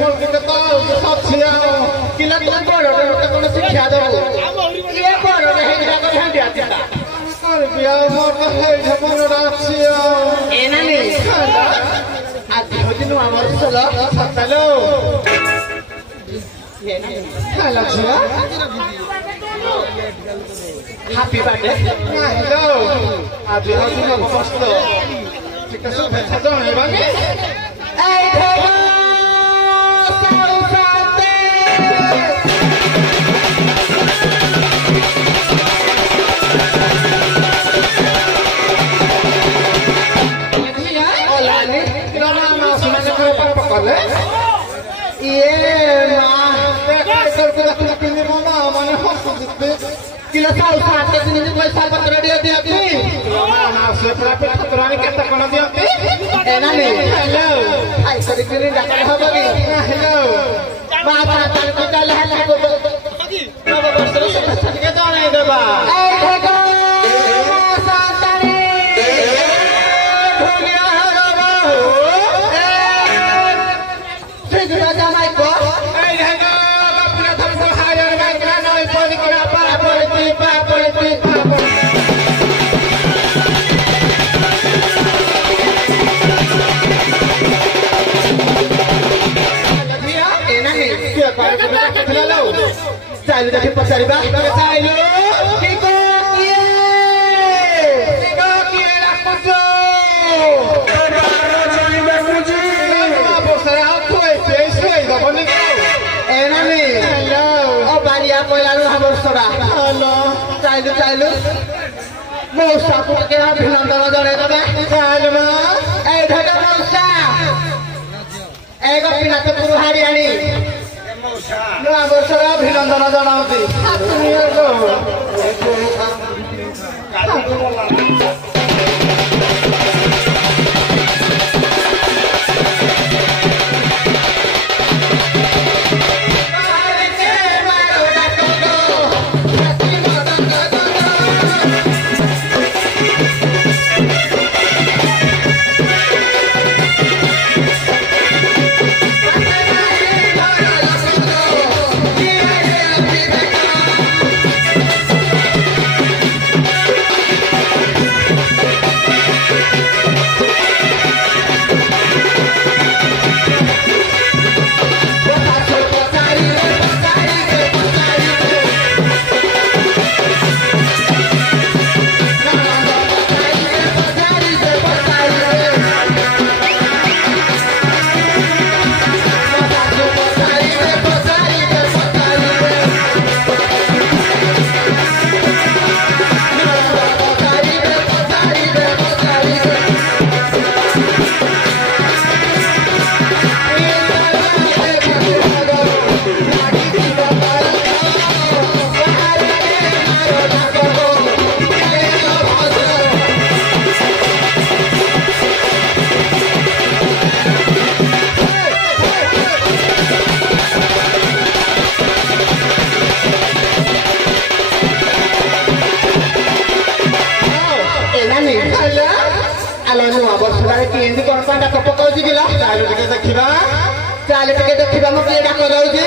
मोर के तो सब छिया किला तो बड़ तो कोनो शिक्षा दो ये बड़ रहे जा कर हम दिया और बिया मोर तो है हमर राखिया एना नहीं आज दिन हमर चलो चलो Hello, Happy birthday. Hello. Abi hoji mo posto. Chika super sadon e bani. Hey, hello. Sarusate. Hola, ni. Kira nama sunanya kau pakale. Iya, ma. Kilo tahu saat ini juga sahabat radio dia ni. Mana seberapa peraturan kita kena dia ni? Enak ni. Hello. Hai, kiri dah kena apa ni? Hello. Maaf, tak kita lihat lagi. Bapa berseru kita tahu ni bapa. Hello. Santani. Dunia haramu. Segera jamai ko. Cailu dah cepat cari bang. Cailu. Kiko kie. Kiko kie lah puju. Baru cari bang puju. Apa saya aku esok dah balik. Enak ni. Hello. Oh bari aku lalu hamur sora. Hello. Cailu. Musa aku kira bilang dalam dalam itu bang. Cailu bang. Dah Musa. Kau pindah ke Puru Hariani. Nua bersara Abhinandana janauti. Cale perché dobbiamo vedere da cosa oggi?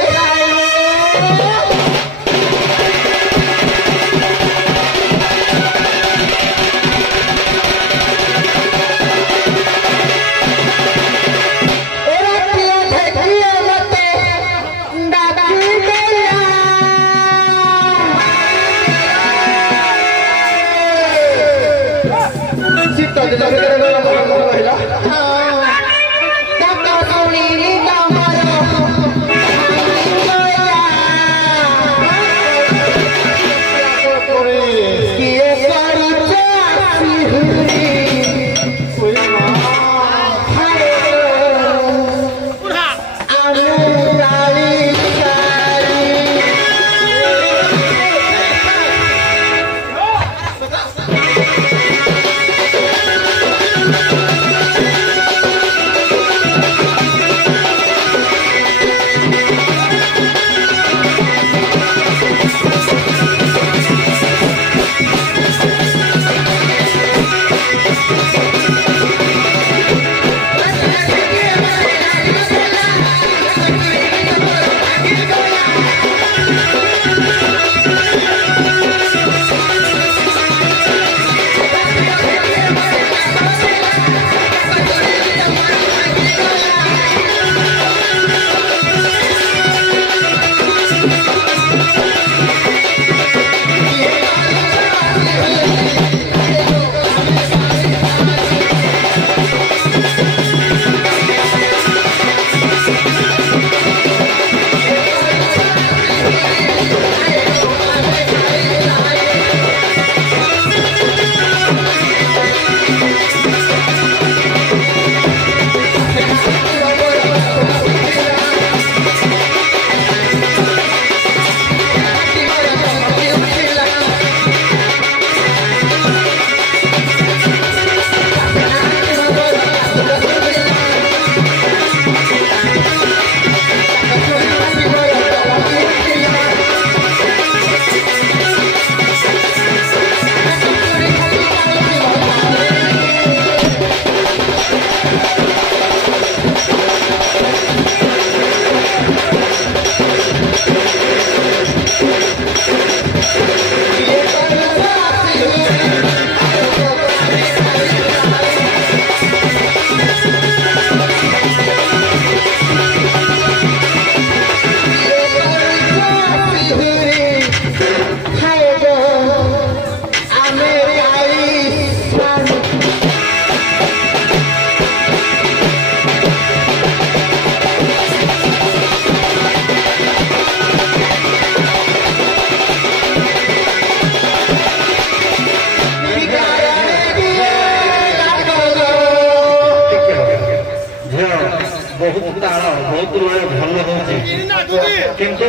किंतु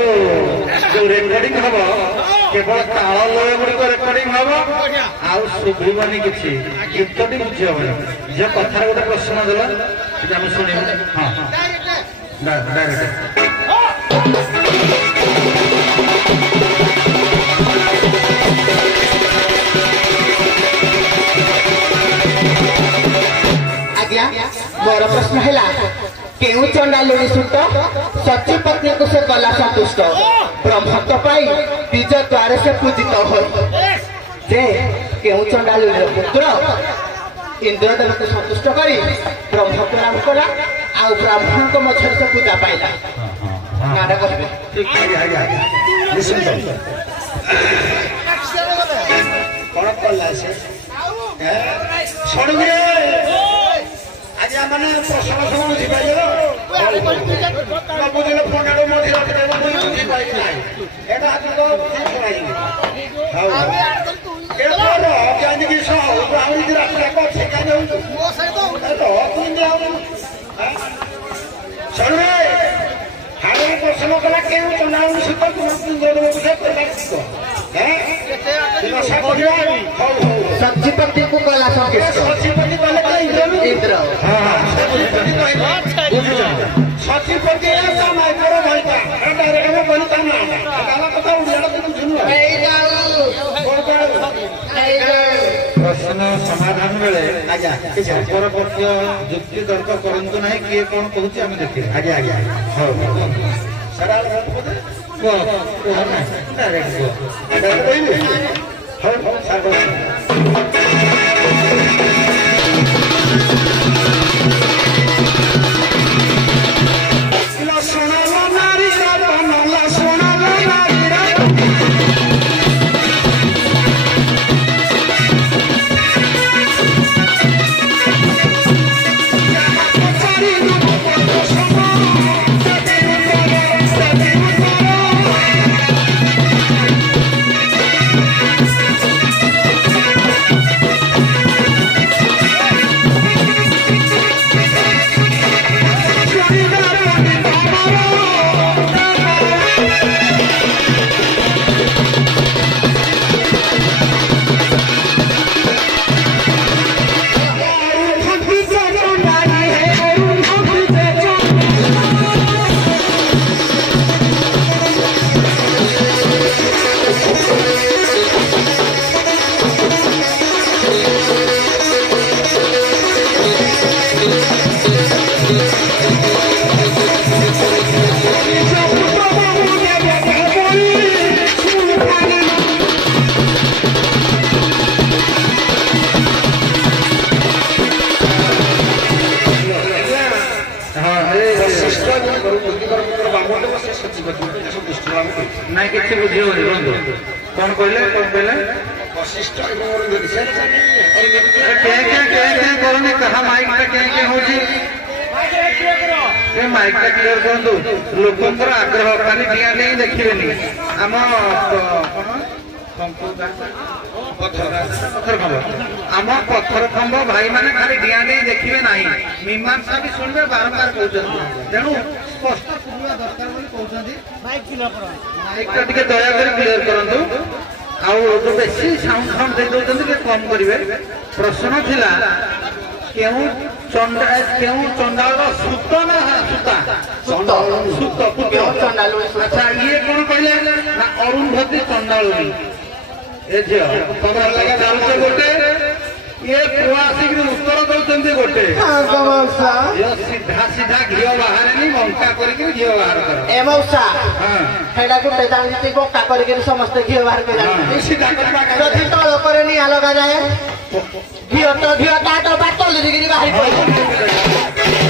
जो recording हम केवल ताल लय गुड़िक recording हम आउ शुभनी किसी गीतटी बुझी हम जो कथार गोटे प्रश्न देला आम शुण हाँ डायरेक्ट मोर प्रश्न है केउ चंडा लुणी सुत सची पत्नी को से गला संतुष्ट ब्रह्मत्व पाई निज द्वार से पूजित हो केउ चंडा लुणी पुत्र इंद्रदेव को संतुष्ट करी ब्रह्मत्व लाभ कला आ ब्राह्मण को मछर से पूजा पाइला गाना कहबे कौन कला से छोड़ आज मैंने प्रश्न सब बुझी पाइल बुझे फोन मझे बुझी पाइल प्रश्न कला केउ चंडाल सुत सब्जीपति को कला इंद्र सचिपति प्रश्न समाधान बेले पक्ष युक्ति तर्क करतु ना किए कौन कहूँ आम देखिए आगे आगे ना कि बुझे कौन कहले वशिष्ठ करनी कहा माइक क्या हो माइक क्लियर करूँ लोक आग्रह खाली दिया नहीं देखिए आम पत्थर खंभ आम पत्थर खंभ भाई मैंने खाली दिया नहीं देखिए ना मीमांसा भी शुणवे बारंबार कहते तेणु स्पष्ट शुणवा दरकार माइक दया कर क्लियर करूँ आउ बेसी साउंड फाउंड दे दे कम करेंगे प्रश्न थिला केउ चंडाल सूत ना सूता सूत चंडाल अच्छा ये कौन कहले ना अरुंधति चंडाल ए झियो तमरा लगा चालुचे गोटे ये प्रवासिक उत्तर दौरान गोटे ये सीधा सीधा घी बाहर नहीं मंका करके घी बाहर कर ए मौसा हेडा गुटे जानती बक्का करके समस्त घी बाहर कर सीधा करबा जदी तळ करे निया लगा जाए घी तो बाटल दिगिरी बाहर पड़े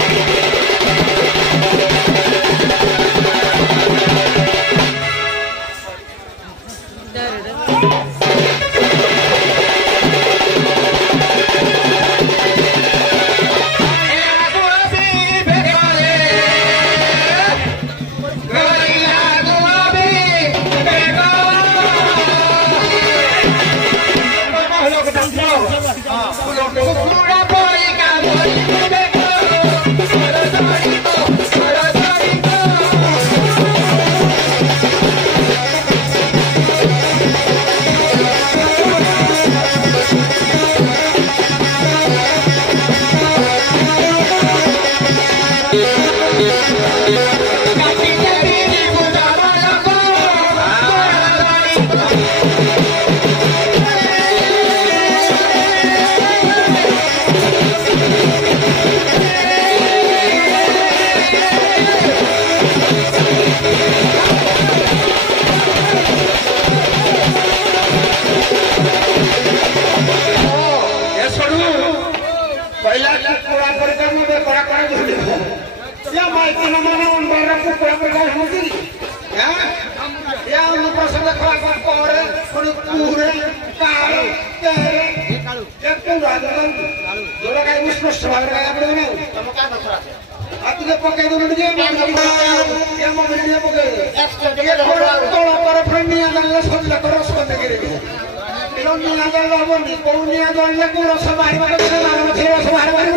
माइकन माने उंडरा कुकुरा पे होती हां या उन पसंद खा करे थोड़ी पूरे कालो तेरे एक तो राजा जोड़ा काय उष्ण स्वागत काय आपण ना तम का नसरा आतु के पके दो जे या मो वीडियो पके एक्स्ट्रा के तोला पर फ्रेंडिया गल्ला सोल्ला करस कोने गिरे इलो निया गल्ला बोनी कोनिया गल्ला को रस बाहर बाहर मारो छे रस बाहर बाहर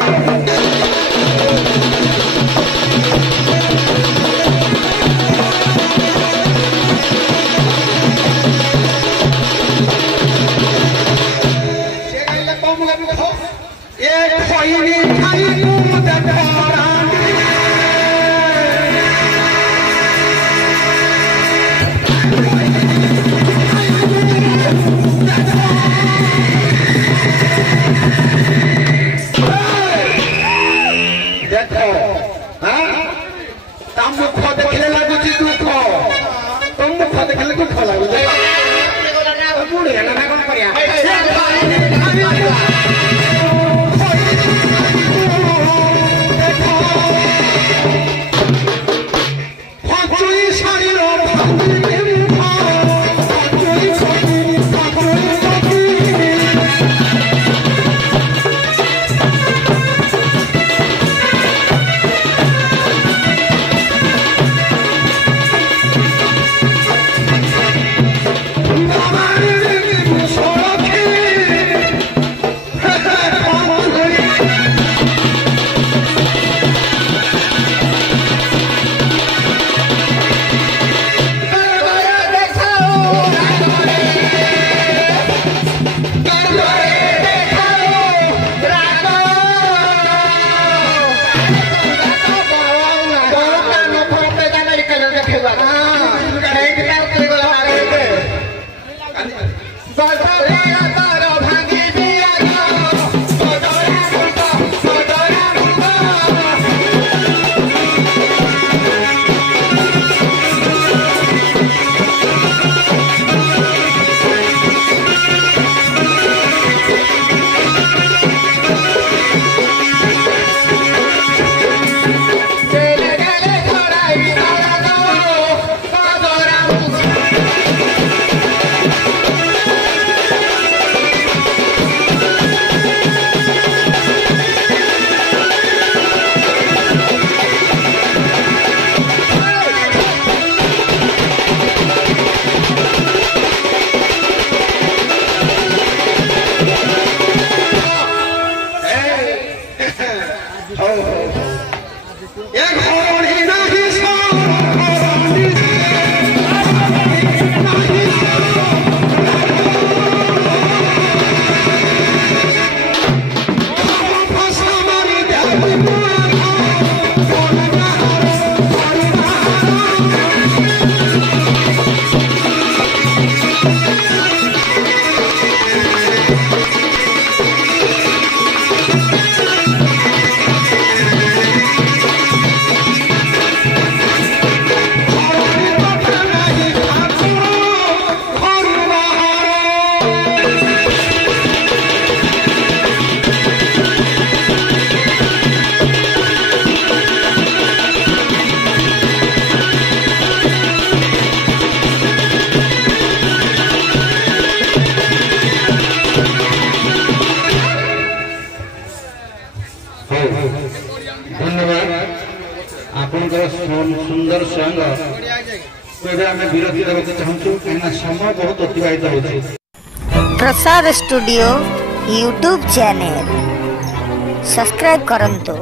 सुंदर संग विरति देते चाहूँ कहीं समय बहुत अतिबाहित हो। प्रसाद स्टूडियो यूट्यूब चैनल सब्सक्राइब करंतु।